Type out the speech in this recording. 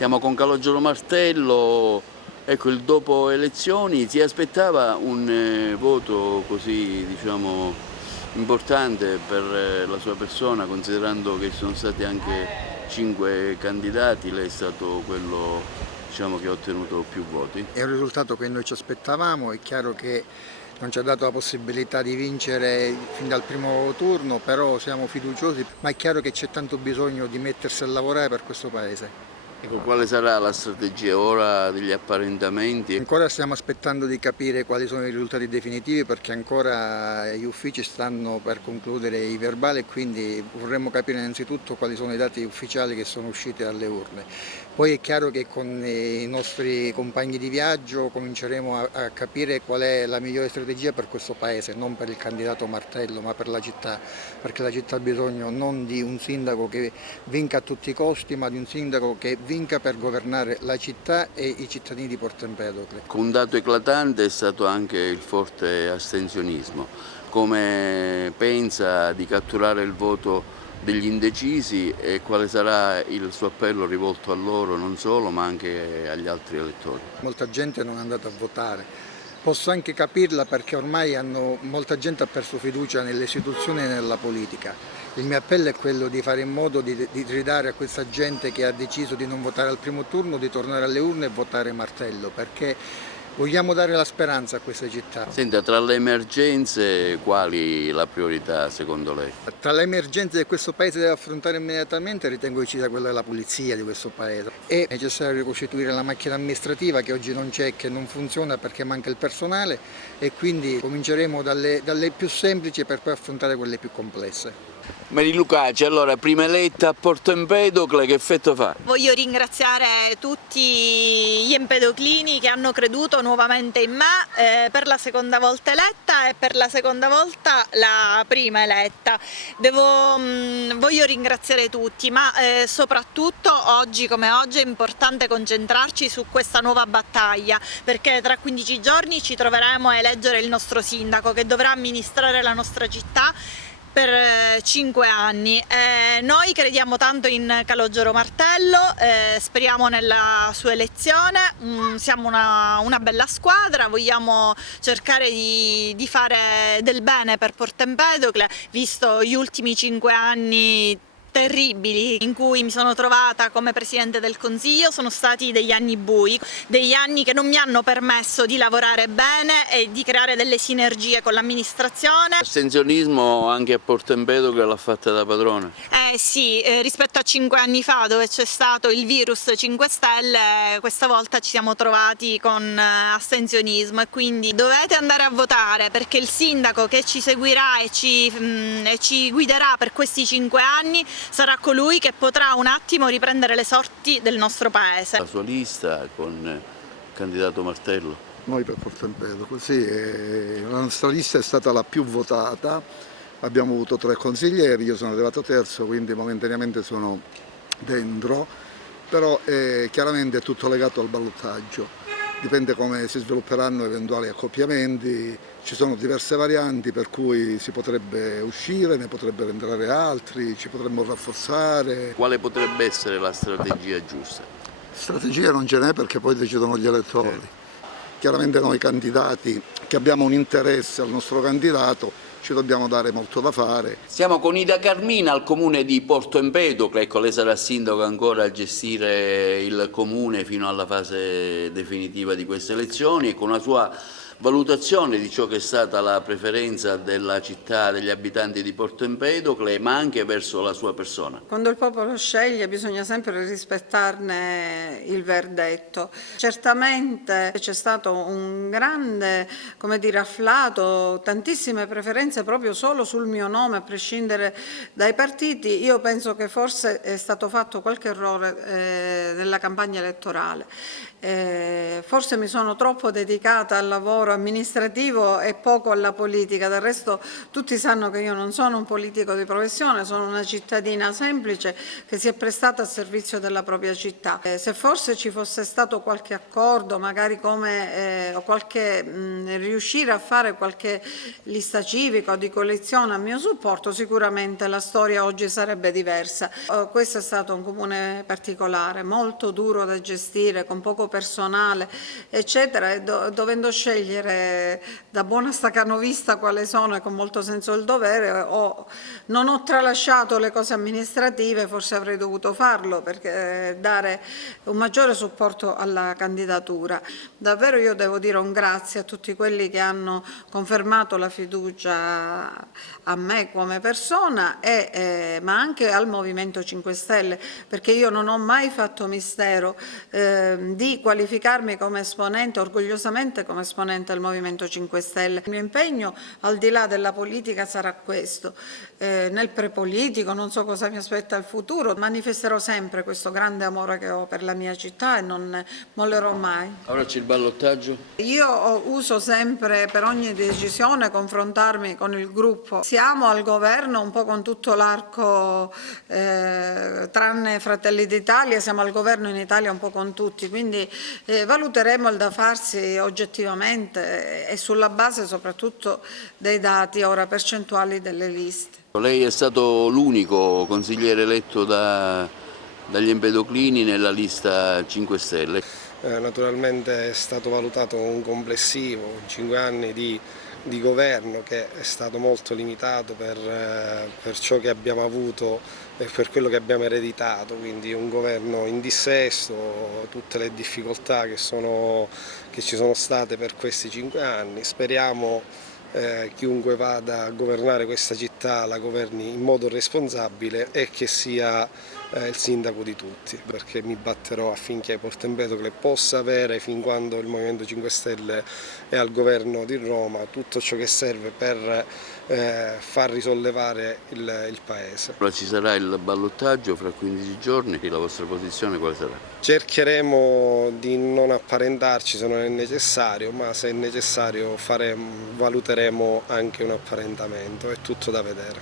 Siamo con Calogero Martello, ecco, il dopo elezioni si aspettava un voto così, diciamo, importante per la sua persona, considerando che ci sono stati anche 5 candidati, lei è stato quello, diciamo, che ha ottenuto più voti. È un risultato che noi ci aspettavamo, è chiaro che non ci ha dato la possibilità di vincere fin dal primo turno, però siamo fiduciosi, ma è chiaro che c'è tanto bisogno di mettersi a lavorare per questo Paese. Ecco, quale sarà la strategia ora degli apparentamenti? Ancora stiamo aspettando di capire quali sono i risultati definitivi, perché ancora gli uffici stanno per concludere i verbali e quindi vorremmo capire innanzitutto quali sono i dati ufficiali che sono usciti dalle urne. Poi è chiaro che con i nostri compagni di viaggio cominceremo a capire qual è la migliore strategia per questo Paese, non per il candidato Martello ma per la città, perché la città ha bisogno non di un sindaco che vinca a tutti i costi, ma di un sindaco che vinca per governare la città e i cittadini di Porto Empedocle. Un dato eclatante è stato anche il forte astensionismo. Come pensa di catturare il voto degli indecisi e quale sarà il suo appello rivolto a loro non solo ma anche agli altri elettori? Molta gente non è andata a votare, posso anche capirla perché ormai molta gente ha perso fiducia nelle istituzioni e nella politica. Il mio appello è quello di fare in modo di ridare a questa gente che ha deciso di non votare al primo turno, di tornare alle urne e votare Martello, perché vogliamo dare la speranza a questa città. Senta, tra le emergenze quali la priorità secondo lei? Tra le emergenze che questo Paese deve affrontare immediatamente ritengo che ci sia quella della pulizia di questo Paese. È necessario ricostituire la macchina amministrativa che oggi non c'è e che non funziona perché manca il personale e quindi cominceremo dalle più semplici per poi affrontare quelle più complesse. Mary Lucaci, allora, prima eletta a Porto Empedocle, che effetto fa? Voglio ringraziare tutti gli empedoclini che hanno creduto nuovamente in me per la seconda volta eletta e per la seconda volta la prima eletta. Voglio ringraziare tutti, ma soprattutto oggi come oggi è importante concentrarci su questa nuova battaglia, perché tra 15 giorni ci troveremo a eleggere il nostro sindaco che dovrà amministrare la nostra città per 5 anni. Noi crediamo tanto in Calogero Martello, speriamo nella sua elezione, siamo una bella squadra, vogliamo cercare di fare del bene per Porto Empedocle, visto gli ultimi 5 anni terribili in cui mi sono trovata come Presidente del Consiglio. Sono stati degli anni bui, degli anni che non mi hanno permesso di lavorare bene e di creare delle sinergie con l'amministrazione. L'astensionismo anche a Porto Empedocle l'ha fatta da padrone? Sì, rispetto a 5 anni fa dove c'è stato il virus 5 Stelle, questa volta ci siamo trovati con astensionismo e quindi dovete andare a votare perché il sindaco che ci seguirà e ci guiderà per questi 5 anni sarà colui che potrà un attimo riprendere le sorti del nostro Paese. La sua lista con il candidato Martello? Noi per Porto Empedocle, sì, la nostra lista è stata la più votata, abbiamo avuto 3 consiglieri, io sono arrivato terzo, quindi momentaneamente sono dentro, però chiaramente è tutto legato al ballottaggio. Dipende come si svilupperanno eventuali accoppiamenti, ci sono diverse varianti per cui si potrebbe uscire, ne potrebbero entrare altri, ci potremmo rafforzare. Quale potrebbe essere la strategia giusta? Strategia non ce n'è perché poi decidono gli elettori. Chiaramente noi candidati che abbiamo un interesse al nostro candidato ci dobbiamo dare molto da fare. Siamo con Ida Carmina al comune di Porto Empedocle, ecco, lei sarà sindaco ancora a gestire il comune fino alla fase definitiva di queste elezioni e con una sua valutazione di ciò che è stata la preferenza della città, degli abitanti di Porto Empedocle, ma anche verso la sua persona. Quando il popolo sceglie bisogna sempre rispettarne il verdetto. Certamente c'è stato un grande, afflato, tantissime preferenze proprio solo sul mio nome, a prescindere dai partiti. Io penso che forse è stato fatto qualche errore nella campagna elettorale. Forse mi sono troppo dedicata al lavoro lavoro amministrativo e poco alla politica. Del resto tutti sanno che io non sono un politico di professione, sono una cittadina semplice che si è prestata al servizio della propria città. Se forse ci fosse stato qualche accordo, magari come o riuscire a fare qualche lista civica o di coalizione a mio supporto, sicuramente la storia oggi sarebbe diversa. Questo è stato un comune particolare, molto duro da gestire, con poco personale, eccetera, e dovendo scegliere da buona stacanovista quale sono e con molto senso del dovere, non ho tralasciato le cose amministrative, forse avrei dovuto farlo per dare un maggiore supporto alla candidatura. Davvero io devo dire un grazie a tutti quelli che hanno confermato la fiducia a me come persona, ma anche al Movimento 5 Stelle, perché io non ho mai fatto mistero di qualificarmi come esponente, orgogliosamente come esponente del Movimento 5 Stelle. Il mio impegno, al di là della politica, sarà questo. Nel prepolitico non so cosa mi aspetta il futuro, manifesterò sempre questo grande amore che ho per la mia città e non mollerò mai. Ora c'è il ballottaggio? Io uso sempre per ogni decisione confrontarmi con il gruppo. Siamo al governo un po' con tutto l'arco, tranne Fratelli d'Italia, siamo al governo in Italia un po' con tutti, quindi valuteremo il da farsi oggettivamente e sulla base soprattutto dei dati ora percentuali delle liste. Lei è stato l'unico consigliere eletto dagli empedoclini nella lista 5 Stelle. Naturalmente è stato valutato un complessivo, 5 anni di governo che è stato molto limitato per ciò che abbiamo avuto e per quello che abbiamo ereditato, quindi un governo in dissesto, tutte le difficoltà che ci sono state per questi 5 anni. Speriamo chiunque vada a governare questa città la governi in modo responsabile e che sia il sindaco di tutti, perché mi batterò affinché Porto Empedocle possa avere, fin quando il Movimento 5 Stelle è al governo di Roma, tutto ciò che serve per far risollevare il Paese. Ora ci sarà il ballottaggio fra 15 giorni, la vostra posizione quale sarà? Cercheremo di non apparentarci se non è necessario, ma se è necessario valuteremo anche un apparentamento, è tutto da vedere.